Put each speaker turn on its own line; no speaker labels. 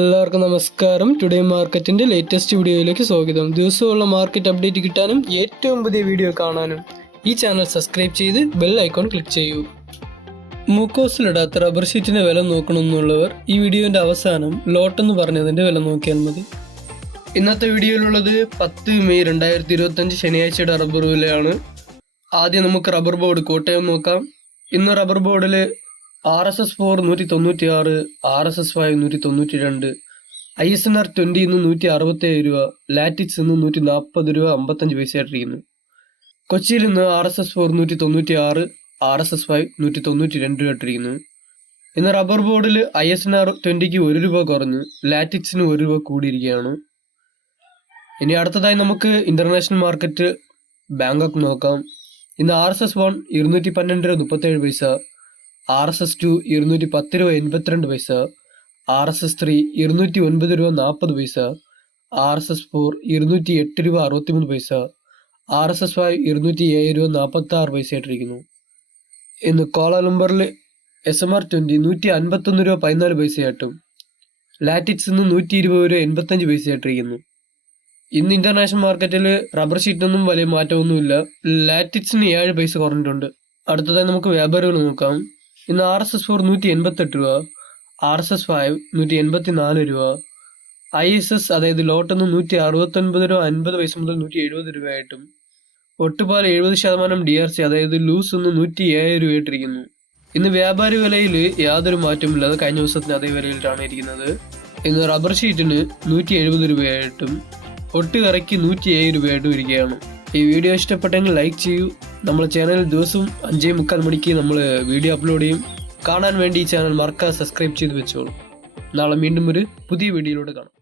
എല്ലാവർക്കും നമസ്കാരം. ടുഡേ മാർക്കറ്റിന്റെ ലേറ്റസ്റ്റ് വീഡിയോയിലേക്ക് സ്വാഗതം. ദിവസമുള്ള മാർക്കറ്റ് അപ്ഡേറ്റ് കിട്ടാനും ഏറ്റവും പുതിയ വീഡിയോ കാണാനും ഈ ചാനൽ സബ്സ്ക്രൈബ് ചെയ്ത് ബെൽ ഐക്കോൺ ക്ലിക്ക് ചെയ്യൂ. മൂക്കോസിലിടാത്ത റബ്ബർ ഷീറ്റിന്റെ വില നോക്കണമെന്നുള്ളവർ ഈ വീഡിയോന്റെ അവസാനം ലോട്ട് എന്ന് പറഞ്ഞതിന്റെ വില നോക്കിയാൽ മതി. ഇന്നത്തെ വീഡിയോയിലുള്ളത് പത്ത് മെയ് രണ്ടായിരത്തി ഇരുപത്തി അഞ്ച് ശനിയാഴ്ചയുടെ റബ്ബർ വിലയാണ്. ആദ്യം നമുക്ക് റബ്ബർ ബോർഡ് കോട്ടയം നോക്കാം. ഇന്ന് റബ്ബർ ബോർഡിൽ ആർ എസ് എസ് ഫോർ നൂറ്റി തൊണ്ണൂറ്റി ആറ് ആർ എസ് എസ് ഫൈവ് നൂറ്റി തൊണ്ണൂറ്റി രണ്ട് I S N R twenty ഇന്ന് നൂറ്റി അറുപത്തി ഏഴ് രൂപ ലാറ്റിക്സ് ഇന്ന് നൂറ്റി നാൽപ്പത് രൂപ അമ്പത്തഞ്ച് പൈസയായിട്ടിരിക്കുന്നു കൊച്ചിയിൽ ഇന്ന് ആർ എസ് എസ് ഫോർ നൂറ്റി തൊണ്ണൂറ്റി ആറ് ആർ എസ് എസ് ഫൈവ് നൂറ്റി തൊണ്ണൂറ്റി രണ്ട് രൂപ ഇട്ടിരിക്കുന്നു ഇന്ന് റബ്ബർ ബോർഡിൽ ഐ എസ് എൻ ആർ ട്വന്റിക്ക് ഒരു രൂപ കുറഞ്ഞു ലാറ്റിക്സിന് ഒരു രൂപ കൂടിയിരിക്കുകയാണ്. ഇനി അടുത്തതായി നമുക്ക് ഇന്റർനാഷണൽ മാർക്കറ്റ് ബാങ്കോക്ക് നോക്കാം. ഇന്ന് ആർ എസ് എസ് വൺ ഇരുന്നൂറ്റി പന്ത്രണ്ട് രൂപ മുപ്പത്തേഴ് പൈസ ആർ എസ് എസ് ടു ഇരുന്നൂറ്റി പത്ത് രൂപ എൺപത്തിരണ്ട് പൈസ ആർ എസ് എസ് ത്രീ ഇരുന്നൂറ്റി ഒൻപത് രൂപ നാൽപ്പത് പൈസ ആർ എസ് എസ് ഫോർ ഇരുന്നൂറ്റി എട്ട് രൂപ അറുപത്തിമൂന്ന് പൈസ ആർ എസ് എസ് ഫൈവ് ഇരുന്നൂറ്റി ഏഴ് രൂപ നാൽപ്പത്തി ആറ് പൈസ ആയിട്ടിരിക്കുന്നു. ഇന്ന് കോലാലംബറിൽ എസ് എം ആർ ട്വന്റി നൂറ്റി അൻപത്തൊന്ന് രൂപ പതിനാല് പൈസയായിട്ടും ലാറ്റിക്സ് ഇന്ന് നൂറ്റി ഇരുപത് രൂപ എൺപത്തഞ്ച് പൈസയായിട്ടിരിക്കുന്നു. ഇന്ന് ഇന്റർനാഷണൽ മാർക്കറ്റിൽ റബ്ബർ ഷീറ്റൊന്നും വലിയ മാറ്റമൊന്നുമില്ല. ലാറ്റിക്സിന് ഏഴ് പൈസ കുറഞ്ഞിട്ടുണ്ട്. അടുത്തതായി നമുക്ക് വ്യാപാരികൾ നോക്കാം. ഇന്ന് ആർ എസ് എസ് ഫോർ നൂറ്റി എൺപത്തെട്ട് രൂപ ആർ എസ് എസ് ഫൈവ് നൂറ്റി എൺപത്തി നാല് രൂപ ഐ എസ് എസ് അതായത് ലോട്ടെന്ന് നൂറ്റി അറുപത്തൊൻപത് രൂപ അൻപത് പൈസ മുതൽ നൂറ്റി എഴുപത് രൂപയായിട്ടും ഒട്ടുപാൽ എഴുപത് ശതമാനം ഡി ആർ സി അതായത് ലൂസ് ഒന്ന് നൂറ്റി ഏഴ് രൂപയായിട്ടിരിക്കുന്നു. ഇന്ന് വ്യാപാരി വിലയിൽ യാതൊരു മാറ്റമില്ലാതെ കഴിഞ്ഞ ദിവസത്തിന് അതേ വിലയിലാണ് ഇരിക്കുന്നത്. ഇന്ന് റബ്ബർ ഷീറ്റിന് നൂറ്റി എഴുപത് രൂപയായിട്ടും ഒട്ടുകറയ്ക്ക് നൂറ്റി ഏഴ് രൂപയായിട്ടും ഇരിക്കുകയാണ്. ഈ വീഡിയോ ഇഷ്ടപ്പെട്ടെങ്കിൽ ലൈക്ക് ചെയ്യൂ നമ്മുടെ ചാനൽ ദിവസവും അഞ്ചേ മുക്കാൽ മണിക്ക് നമ്മൾ വീഡിയോ അപ്ലോഡ് ചെയ്യും. കാണാൻ വേണ്ടി ചാനൽ മറക്കാതെ സബ്സ്ക്രൈബ് ചെയ്ത് വെച്ചോളൂ. നാളെ വീണ്ടും ഒരു പുതിയ വീഡിയോയിലൂടെ കാണാം.